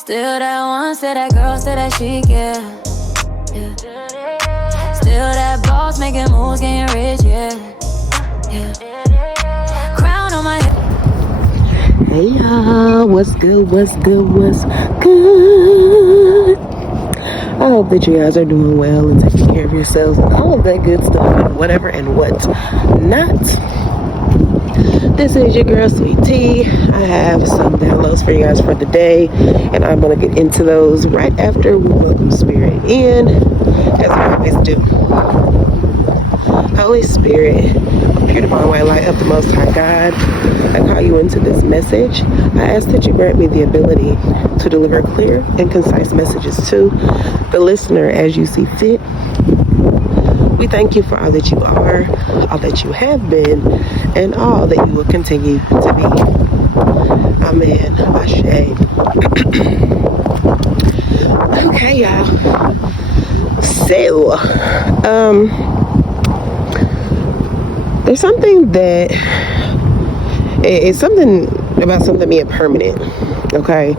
Still that one, still that girl, still that chic, yeah. Still that boss making moves, getting rich, yeah. Crown on my head. Hey y'all, what's good, what's good, what's good? I hope that you guys are doing well and taking care of yourselves and all of that good stuff and whatever and what not. This is your girl, Sweet T. I have some downloads for you guys for the day, and I'm going to get into those right after we welcome Spirit in, as we always do. Holy Spirit, pure divine white light of the Most High God, I call you into this message. I ask that you grant me the ability to deliver clear and concise messages to the listener as you see fit. We thank you for all that you are, all that you have been, and all that you will continue to be. Amen. Ashe. Okay, y'all. So, there's something that it's something about something being permanent. Okay,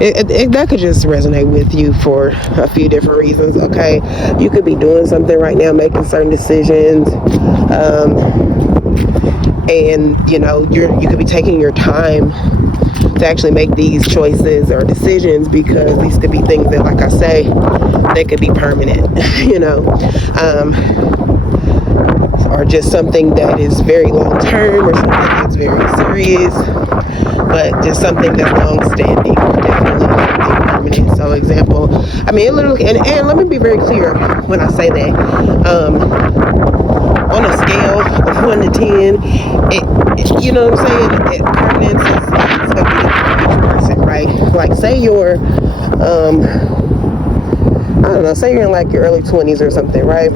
that could just resonate with you for a few different reasons. Okay, you could be doing something right now, making certain decisions, and you know you could be taking your time to actually make these choices or decisions, because these could be things that, like I say, they could be permanent. Or just something that is very long term, or something that's very serious, but just something that's long standing, definitely permanent. So example, I mean, it literally, and let me be very clear when I say that, on a scale of 1 to 10, you know what I'm saying, permanence is going to be different for each person, right? Like, say you're, I don't know, say you're in like your early 20s or something, right?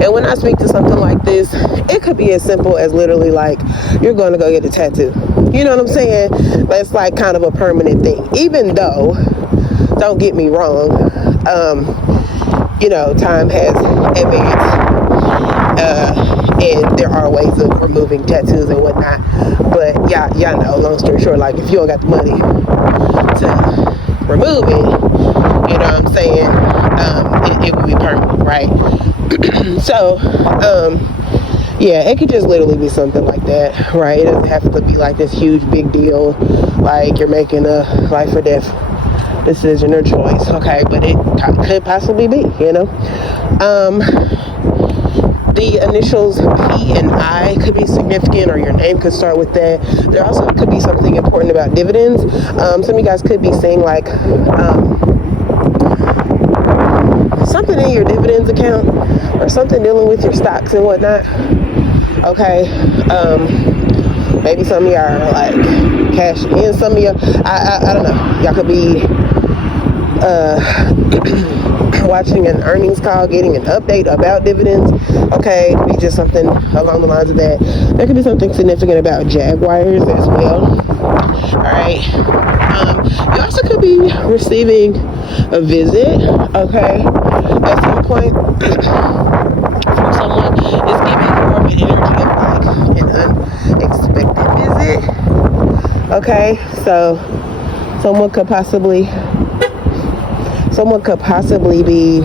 And when I speak to something like this, it could be as simple as literally like, you're going to go get a tattoo. You know what I'm saying? That's like kind of a permanent thing. Even though, don't get me wrong, time has advanced, and there are ways of removing tattoos and whatnot. But y'all know, long story short, like if you don't got the money to remove it, you know what I'm saying, it would be permanent, right? So, it could just literally be something like that, right? It doesn't have to be like this huge big deal, like you're making a life or death decision or choice, okay? But it could possibly be, the initials P and I could be significant, or your name could start with that. There also could be something important about dividends. Some of you guys could be saying like, something in your dividends account, or something dealing with your stocks and whatnot. Okay, maybe some of y'all are like cash in, some of y'all, I don't know, y'all could be watching an earnings call, getting an update about dividends. Okay, it could be just something along the lines of that. There could be something significant about Jaguars as well. Alright, you also could be receiving a visit, okay, at some point from someone. Is giving more of an energy of like an unexpected visit. Okay, so someone could possibly be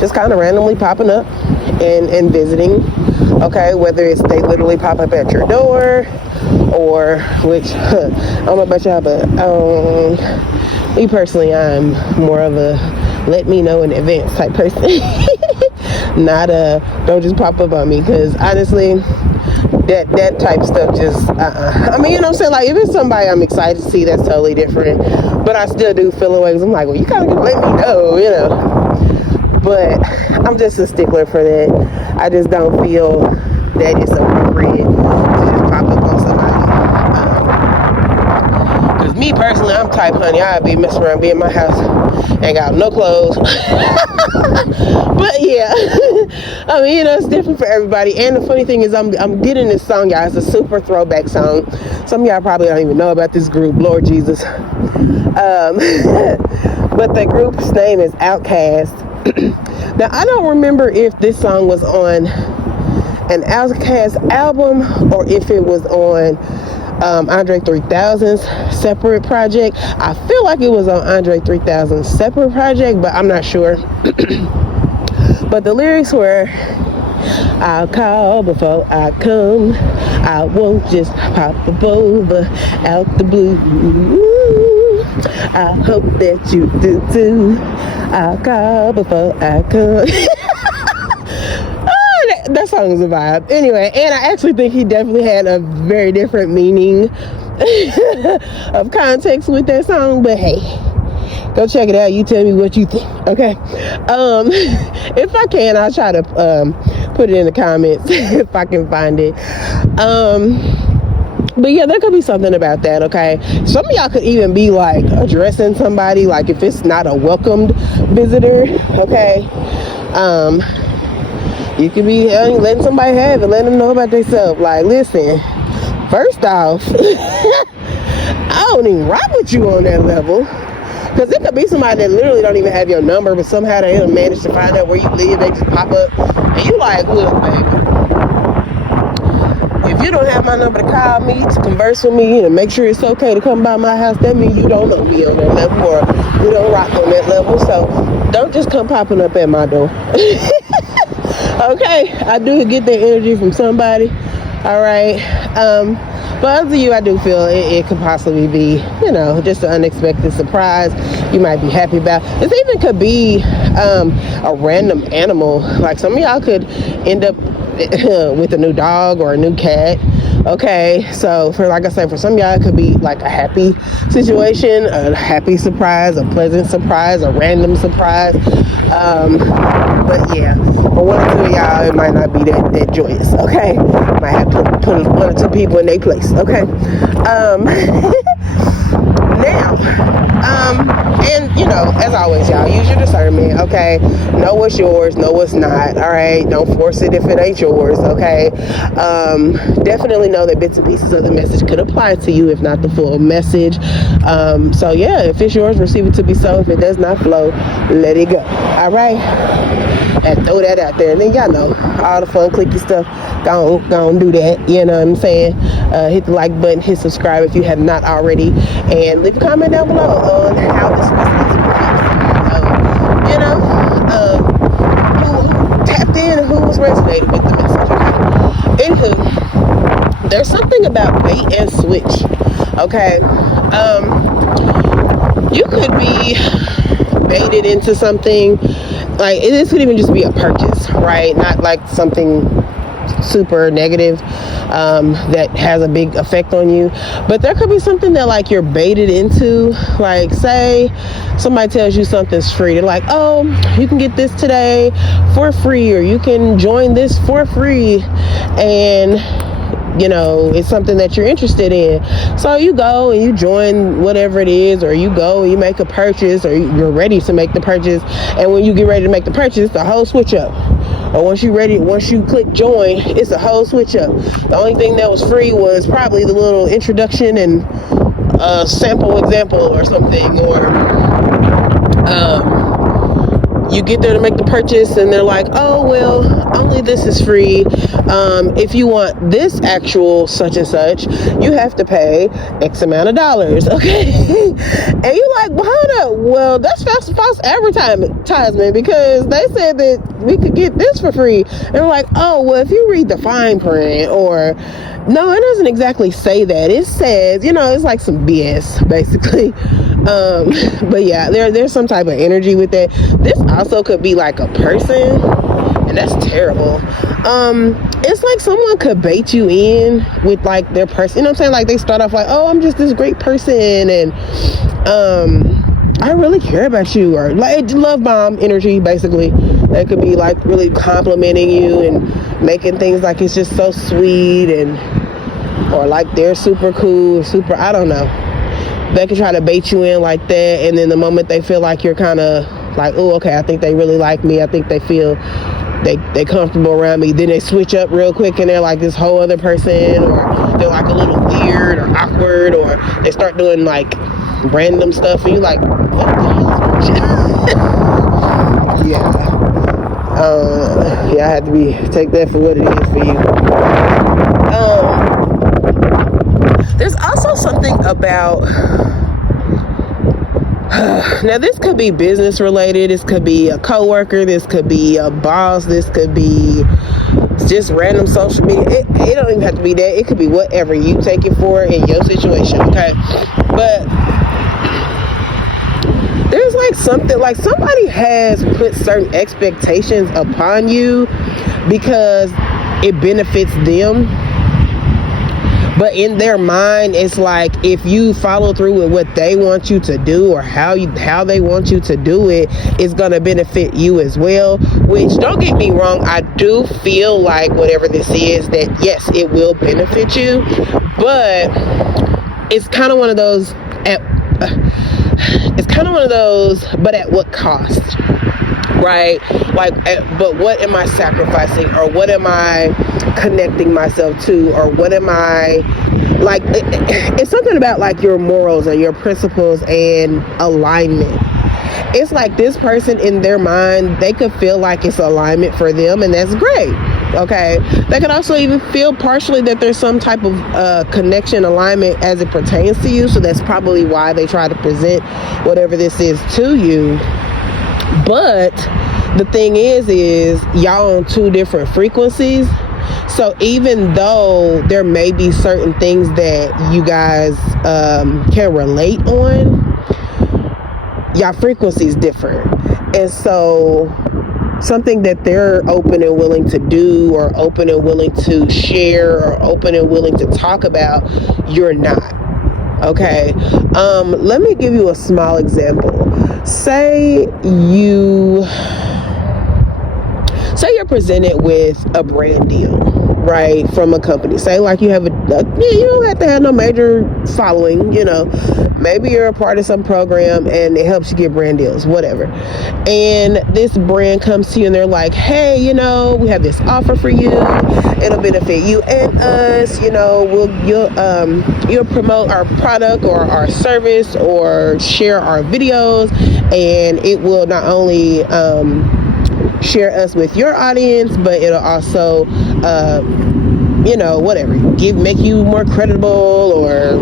just kind of randomly popping up and visiting. Okay, whether it's they literally pop up at your door, or which I don't know about y'all, but me personally, I'm more of a let me know in advance type person. Not don't just pop up on me, because honestly, that type of stuff just I mean, you know what I'm saying, like if it's somebody I'm excited to see, that's totally different, but I still do feel away, because I'm like, well, you kind of let me know, but I'm just a stickler for that. I just don't feel that it's appropriate to just pop up on somebody, because me personally, I'm type, honey, I'd be messing around, be in my house, ain't got no clothes. But yeah, I mean, it's different for everybody. And the funny thing is, I'm getting this song, y'all. It's a super throwback song. Some of y'all probably don't even know about this group, Lord Jesus. But the group's name is Outkast. Now, I don't remember if this song was on an Outkast album or if it was on Andre 3000's separate project. I feel like it was on Andre 3000's separate project, but I'm not sure. But the lyrics were, I'll call before I come. I won't just pop a boba out the blue. I hope that you do too. I'll call before I come. That song is a vibe. Anyway, and I actually think he definitely had a very different meaning of context with that song. But hey, go check it out. You tell me what you think. Okay. If I can, I'll try to put it in the comments if I can find it. But yeah, there could be something about that, okay? Some of y'all could even be like addressing somebody, like if it's not a welcomed visitor, okay? You could be letting somebody have it, letting them know about themselves. Like, listen, first off, I don't even rock with you on that level. Because it could be somebody that literally don't even have your number, but somehow they manage to find out where you live. They just pop up. And you like, look, baby, if you don't have my number to call me, to converse with me, and make sure it's okay to come by my house, that means you don't know me on that level, or we don't rock on that level. So don't just come popping up at my door. Okay, I do get that energy from somebody. All right. But other you, I do feel it could possibly be, just an unexpected surprise you might be happy about. This even could be a random animal. Like some of y'all could end up with a new dog or a new cat. Okay, so like I said, for some of y'all it could be like a happy situation, a happy surprise, a pleasant surprise, a random surprise. But yeah, for one or two of y'all, it might not be that joyous. Okay, might have to put one or two people in their place. Okay. Now, and as always, y'all, use your discernment, okay? Know what's yours, know what's not, all right? Don't force it if it ain't yours, okay? Definitely know that bits and pieces of the message could apply to you, if not the full message. So yeah, if it's yours, receive it to be so. If it does not flow, let it go, all right? And throw that out there. And then y'all know, all the fun, clicky stuff, go on do that, you know what I'm saying? Hit the like button, hit subscribe if you have not already, and leave a comment down below on how this resonates who tapped in and who was resonating with the message. Anywho, there's something about bait and switch, okay? You could be baited into something, like this could even just be a purchase, right? Not like something super negative that has a big effect on you, but there could be something that like you're baited into. Like say somebody tells you something's free, they're like, oh, you can get this today for free, or you can join this for free, and it's something that you're interested in. So you go and you join whatever it is, or you go and you make a purchase, or you're ready to make the purchase, and when you get ready to make the purchase, the whole switch up. Or once you click join, it's a whole switch up. The only thing that was free was probably the little introduction and sample example or something, or you get there to make the purchase and they're like, oh, well, only this is free. If you want this actual such and such, you have to pay X amount of dollars, okay? And you're like, well, hold up. Well, that's false advertisement, because they said that we could get this for free. And they're like, oh, well, if you read the fine print, or no, it doesn't exactly say that. It says, it's like some BS, basically. But yeah, there's some type of energy with that. This also could be like a person, and that's terrible. It's like someone could bait you in with like their person, what I'm saying? Like they start off like, oh, I'm just this great person, and I really care about you, or like love bomb energy, basically. They could be like really complimenting you and making things like it's just so sweet, or like they're super cool, I don't know. They could try to bait you in like that, and then the moment they feel like you're kind of like, oh, okay, I think they really like me, I think they feel they comfortable around me, then they switch up real quick and they're like this whole other person, or they're like a little weird or awkward, or they start doing like random stuff and you're like, what the hell is wrong with you? Yeah. Yeah, I have to take that for what it is for you. There's also something about, now this could be business related, this could be a coworker, this could be a boss, this could be just random social media. It don't even have to be that. It could be whatever you take it for in your situation, okay? But there's like something, like somebody has put certain expectations upon you because it benefits them. But in their mind, it's like if you follow through with what they want you to do or how they want you to do it, it's going to benefit you as well. Which, don't get me wrong, I do feel like whatever this is, that yes, it will benefit you. But it's kind of one of those, but at what cost? Right? Like, but what am I sacrificing, or what am I connecting myself to, or what am I, like, it's something about like your morals and your principles and alignment. It's like this person, in their mind, they could feel like it's alignment for them, and that's great. Okay, they could also even feel partially that there's some type of connection, alignment as it pertains to you. So that's probably why they try to present whatever this is to you. But the thing is y'all on two different frequencies. So even though there may be certain things that you guys can relate on, y'all frequencies differ. And so something that they're open and willing to do, or open and willing to share, or open and willing to talk about, you're not. Okay, let me give you a small example. Say you're presented with a brand deal, right, from a company. Say like you have you don't have to have no major following, maybe you're a part of some program and it helps you get brand deals, whatever. And this brand comes to you and they're like, hey, we have this offer for you. It'll benefit you and us. You'll promote our product or our service or share our videos, and it will not only share us with your audience, but it'll also whatever, make you more credible, or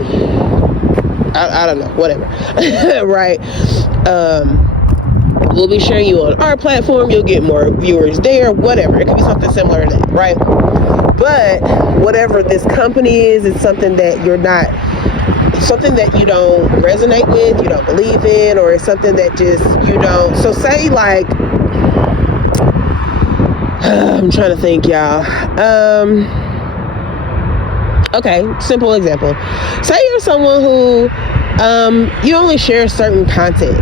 I don't know, whatever. Right? We'll be sharing you on our platform, you'll get more viewers there, whatever. It could be something similar to that, right? But whatever this company is, it's something that something that you don't resonate with, you don't believe in, or it's something that just you don't. So say like, I'm trying to think, y'all. Okay, simple example. Say you're someone who you only share certain content.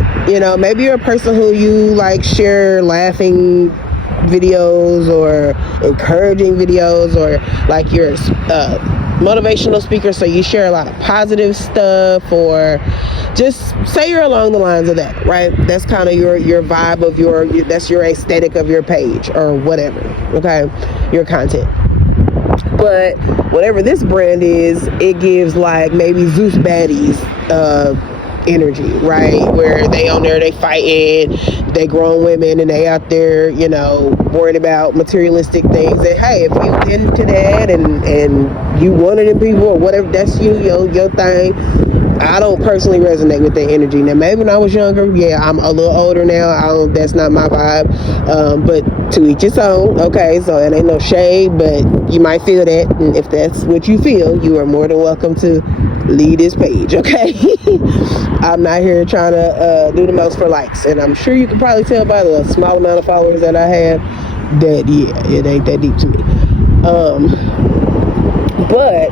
Maybe you're a person who you like share laughing videos or encouraging videos, or like you're a motivational speaker, so you share a lot of positive stuff, or just say you're along the lines of that, right? That's kind of your vibe of that's your aesthetic of your page or whatever, okay? Your content. But whatever this brand is, it gives like maybe Zeus baddies energy, right? Where they on there, they fighting, they grown women, and they out there, worried about materialistic things. And hey, if you into that and you one of them people or whatever, that's your thing. I don't personally resonate with that energy. Now, maybe when I was younger, yeah, I'm a little older now. That's not my vibe. But to each its own. Okay, so it ain't no shade, but you might feel that, and if that's what you feel, you are more than welcome to leave this page. Okay, I'm not here trying to do the most for likes, and I'm sure you can probably tell by the small amount of followers that I have that it ain't that deep to me. But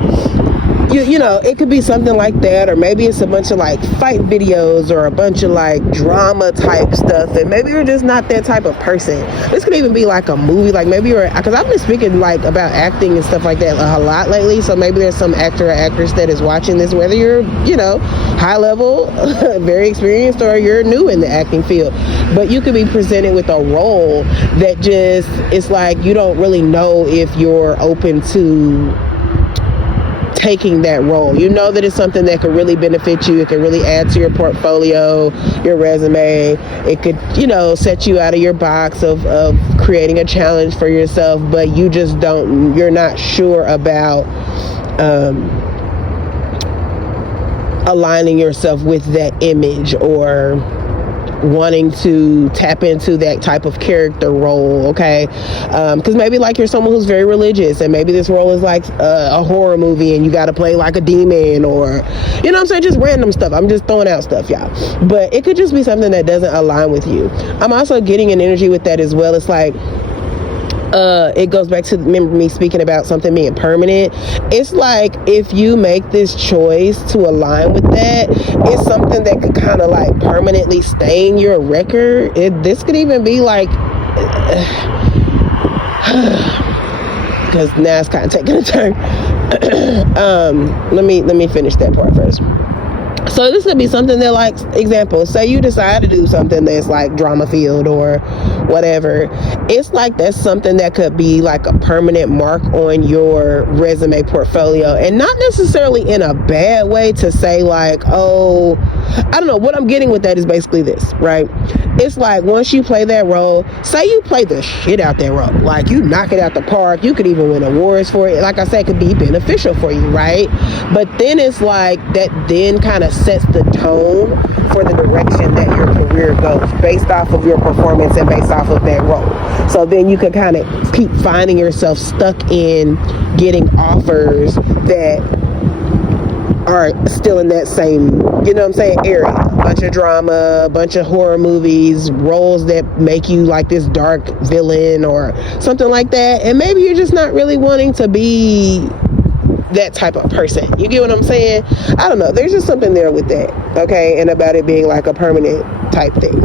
it could be something like that, or maybe it's a bunch of like fight videos or a bunch of like drama type stuff, and maybe you're just not that type of person. This could even be like a movie, like maybe because I've been speaking like about acting and stuff like that a lot lately, so maybe there's some actor or actress that is watching this, whether you're high level, very experienced, or you're new in the acting field. But you could be presented with a role that it's like you don't really know if you're open to taking that role. You know that it's something that could really benefit you. It could really add to your portfolio, your resume. It could, set you out of your box of creating a challenge for yourself, but you're not sure about aligning yourself with that image or wanting to tap into that type of character role, okay? Because maybe like you're someone who's very religious, and maybe this role is like a horror movie and you got to play like a demon, or just random stuff. I'm just throwing out stuff, y'all, but it could just be something that doesn't align with you. I'm also getting an energy with that as well. It's like it goes back to, remember me speaking about something being permanent. It's like if you make this choice to align with that, it's something that could kind of like permanently stain your record. This could even be like because now it's kind of taking a turn. Let me finish that part first. So this could be something that, like, example, say you decide to do something that's like drama filled or whatever. It's like that's something that could be like a permanent mark on your resume portfolio, and not necessarily in a bad way to say like, oh, I don't know. What I'm getting with that is basically this, right? It's like once you play that role, say you play the shit out that role, like you knock it out the park, you could even win awards for it. Like I said, it could be beneficial for you, right? But then it's like that then kind of sets the tone for the direction that your career goes based off of your performance and based off of that role. So then you could kind of keep finding yourself stuck in getting offers that are still in that same, area. A bunch of drama, a bunch of horror movies, roles that make you like this dark villain or something like that. And maybe you're just not really wanting to be that type of person. You get what I'm saying? I don't know. There's just something there with that, okay? And about it being like a permanent type thing.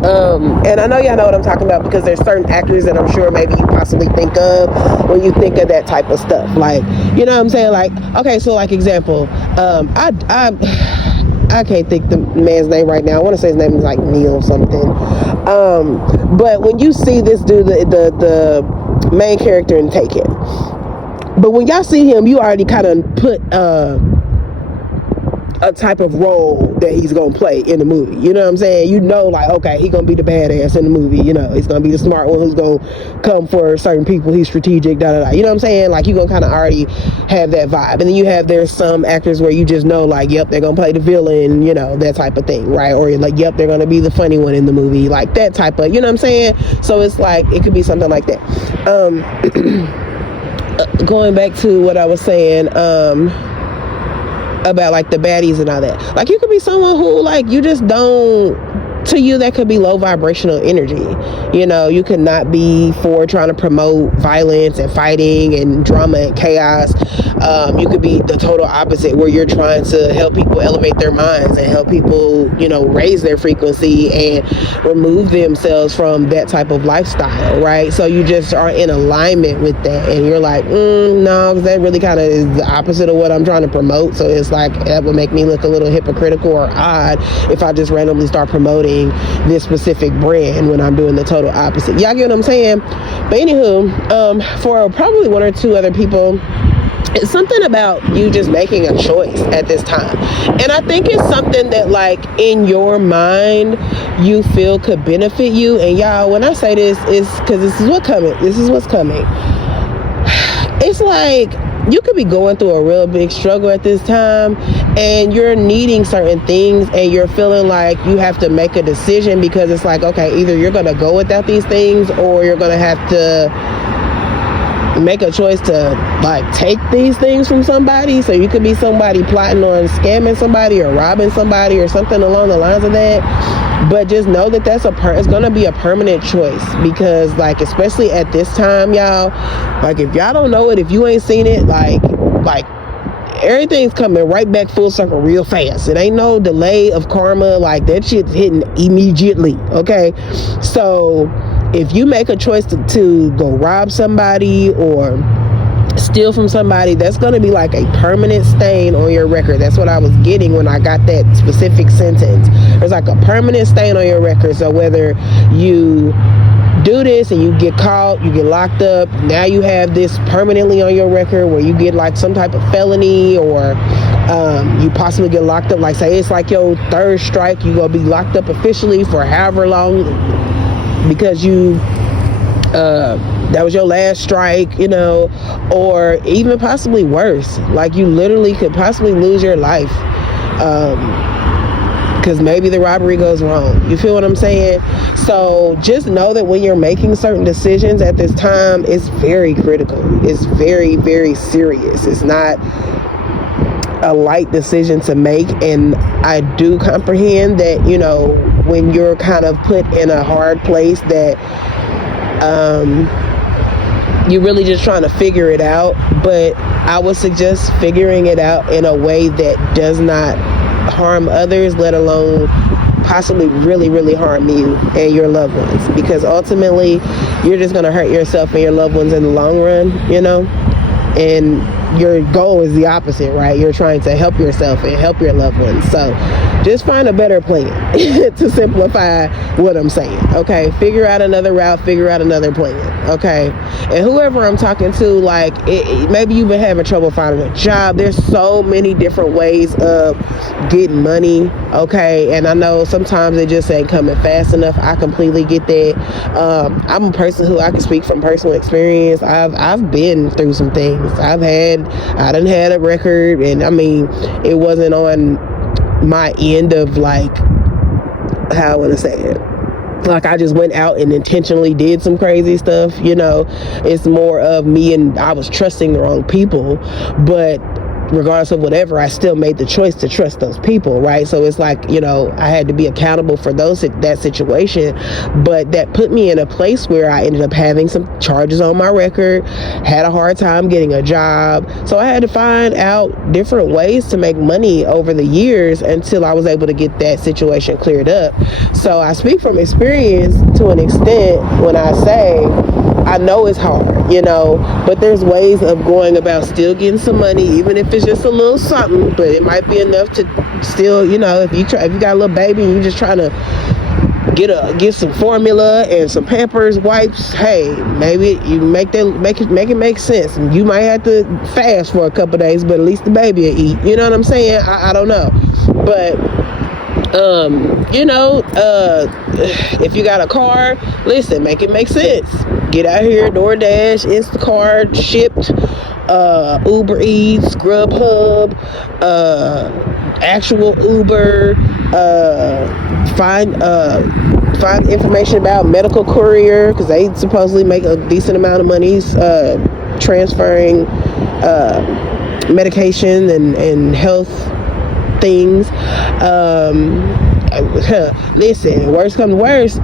And I know y'all know what I'm talking about, because there's certain actors that I'm sure maybe you possibly think of when you think of that type of stuff. Like, you know what I'm saying? Like, okay, so like example, I can't think the man's name right now. I want to say his name is like Neil something. But when you see this dude, the main character in Taken, but when y'all see him, you already kind of put a type of role that he's gonna play in the movie. You know what I'm saying? You know, like, okay, he's gonna be the badass in the movie. He's gonna be the smart one who's gonna come for certain people. He's strategic, You know what I'm saying? Like, you gonna kind of already have that vibe. And then there's some actors where you just know, like, yep, they're gonna play the villain, that type of thing, right? Or like, yep, they're gonna be the funny one in the movie, like that type of, you know what I'm saying? So it's like, it could be something like that. Going back to what I was saying, about like the baddies and all that. Like, you could be someone who, like, you just don't, to you that could be low vibrational energy. You could not be for trying to promote violence and fighting and drama and chaos. You could be the total opposite, where you're trying to help people elevate their minds and help people, raise their frequency and remove themselves from that type of lifestyle, right? So you just are in alignment with that, and you're like, no, that really kind of is the opposite of what I'm trying to promote. So it's like, that would make me look a little hypocritical or odd if I just randomly start promoting this specific brand when I'm doing the total opposite. Y'all get what I'm saying? But anywho, for probably one or two other people, it's something about you just making a choice at this time. And I think it's something that, like, in your mind, you feel could benefit you. And y'all, when I say this, it's because this is what's coming. It's like, you could be going through a real big struggle at this time, and you're needing certain things, and you're feeling like you have to make a decision, because it's like, okay, either you're going to go without these things, or you're going to have to make a choice to, like, take these things from somebody. So you could be somebody plotting on scamming somebody or robbing somebody or something along the lines of that. But just know that it's going to be a permanent choice, because, like, especially at this time, y'all, like, if y'all don't know it, if you ain't seen it, like everything's coming right back full circle real fast. It ain't no delay of karma. Like, that shit's hitting immediately, okay? So if you make a choice to go rob somebody or steal from somebody, that's going to be like a permanent stain on your record. That's what I was getting when I got that specific sentence. It's like a permanent stain on your record. So whether you do this and you get caught, you get locked up, now you have this permanently on your record where you get like some type of felony, or you possibly get locked up, like say it's like your third strike, you gonna be locked up officially for however long because you that was your last strike, you know, or even possibly worse, like you literally could possibly lose your life because maybe the robbery goes wrong. You feel what I'm saying? So just know that when you're making certain decisions at this time, it's very critical. It's very, very serious. It's not a light decision to make. And I do comprehend that, you know, when you're kind of put in a hard place that you're really just trying to figure it out, but I would suggest figuring it out in a way that does not harm others, let alone possibly really, really harm you and your loved ones, because ultimately you're just going to hurt yourself and your loved ones in the long run, you know. And your goal is the opposite, right? You're trying to help yourself and help your loved ones. So just find a better plan to simplify what I'm saying, okay? Figure out another route, figure out another plan, okay? And whoever I'm talking to, like, maybe you've been having trouble finding a job. There's so many different ways of getting money, okay? And I know sometimes it just ain't coming fast enough. I completely get that. I'm a person who I can speak from personal experience. I've been through some things. I done had a record, and I mean, it wasn't on my end of, like, how I want to say it, like I just went out and intentionally did some crazy stuff, you know. It's more of me, and I was trusting the wrong people, but regardless of whatever, I still made the choice to trust those people, right? So it's like, you know, I had to be accountable for that situation, but that put me in a place where I ended up having some charges on my record, had a hard time getting a job. So I had to find out different ways to make money over the years until I was able to get that situation cleared up. So I speak from experience to an extent when I say I know it's hard, you know, but there's ways of going about still getting some money, even if it's just a little something, but it might be enough to still, you know, if you got a little baby and you're just trying to get some formula and some Pampers wipes, hey, maybe you make it make sense. And you might have to fast for a couple of days, but at least the baby will eat. You know what I'm saying? I don't know, but you know, if you got a car, listen, make it make sense. Get out here, DoorDash, Instacart, Shipped, Uber Eats, Grubhub, actual Uber, find information about medical courier, because they supposedly make a decent amount of money transferring medication and health things. Listen, worst comes to worst,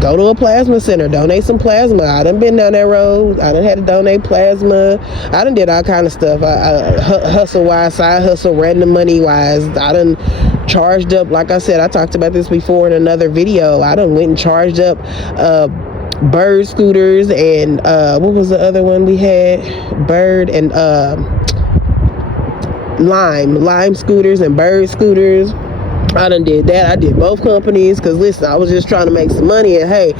go to a plasma center, donate some plasma. I done been down that road. I done had to donate plasma. I done did all kind of stuff. I hustle wise, side hustle, random money wise. I done charged up, like I said, I talked about this before in another video. I done went and charged up Bird scooters and what was the other one we had? Bird and Lime scooters and Bird scooters. I done did that. I did both companies because, listen, I was just trying to make some money, and hey,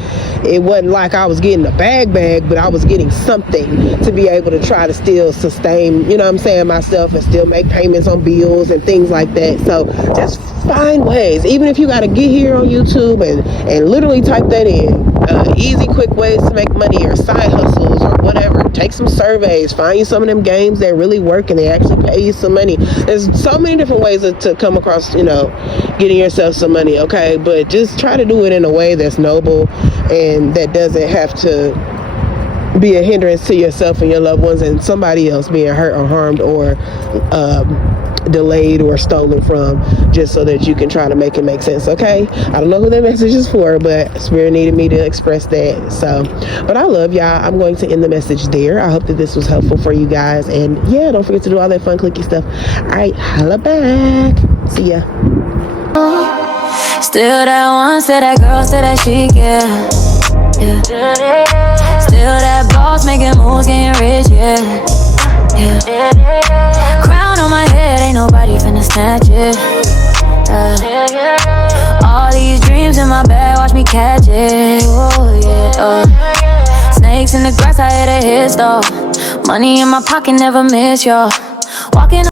it wasn't like I was getting a bag, but I was getting something to be able to try to still sustain, you know what I'm saying, myself, and still make payments on bills and things like that. So just find ways, even if you got to get here on YouTube and literally type that in, easy, quick ways to make money, or side hustles, or whatever. Take some surveys, find you some of them games that really work and they actually pay you some money. There's so many different ways to come across, you know, getting yourself some money, okay? But just try to do it in a way that's noble and that doesn't have to be a hindrance to yourself and your loved ones and somebody else being hurt or harmed or delayed or stolen from, just so that you can try to make it make sense, okay? I don't know who that message is for, but Spirit needed me to express that. So, but I love y'all. I'm going to end the message there. I hope that this was helpful for you guys, and yeah, don't forget to do all that fun clicky stuff. All right, holla back. See ya. Still that one, still that girl, still that chic, yeah. Still that boss making moves, getting rich, yeah. Crown on my head, ain't nobody finna snatch it. All these dreams in my bag, watch me catch it. Oh, yeah, oh. Snakes in the grass, I had a head start. Money in my pocket, never miss, y'all. Walking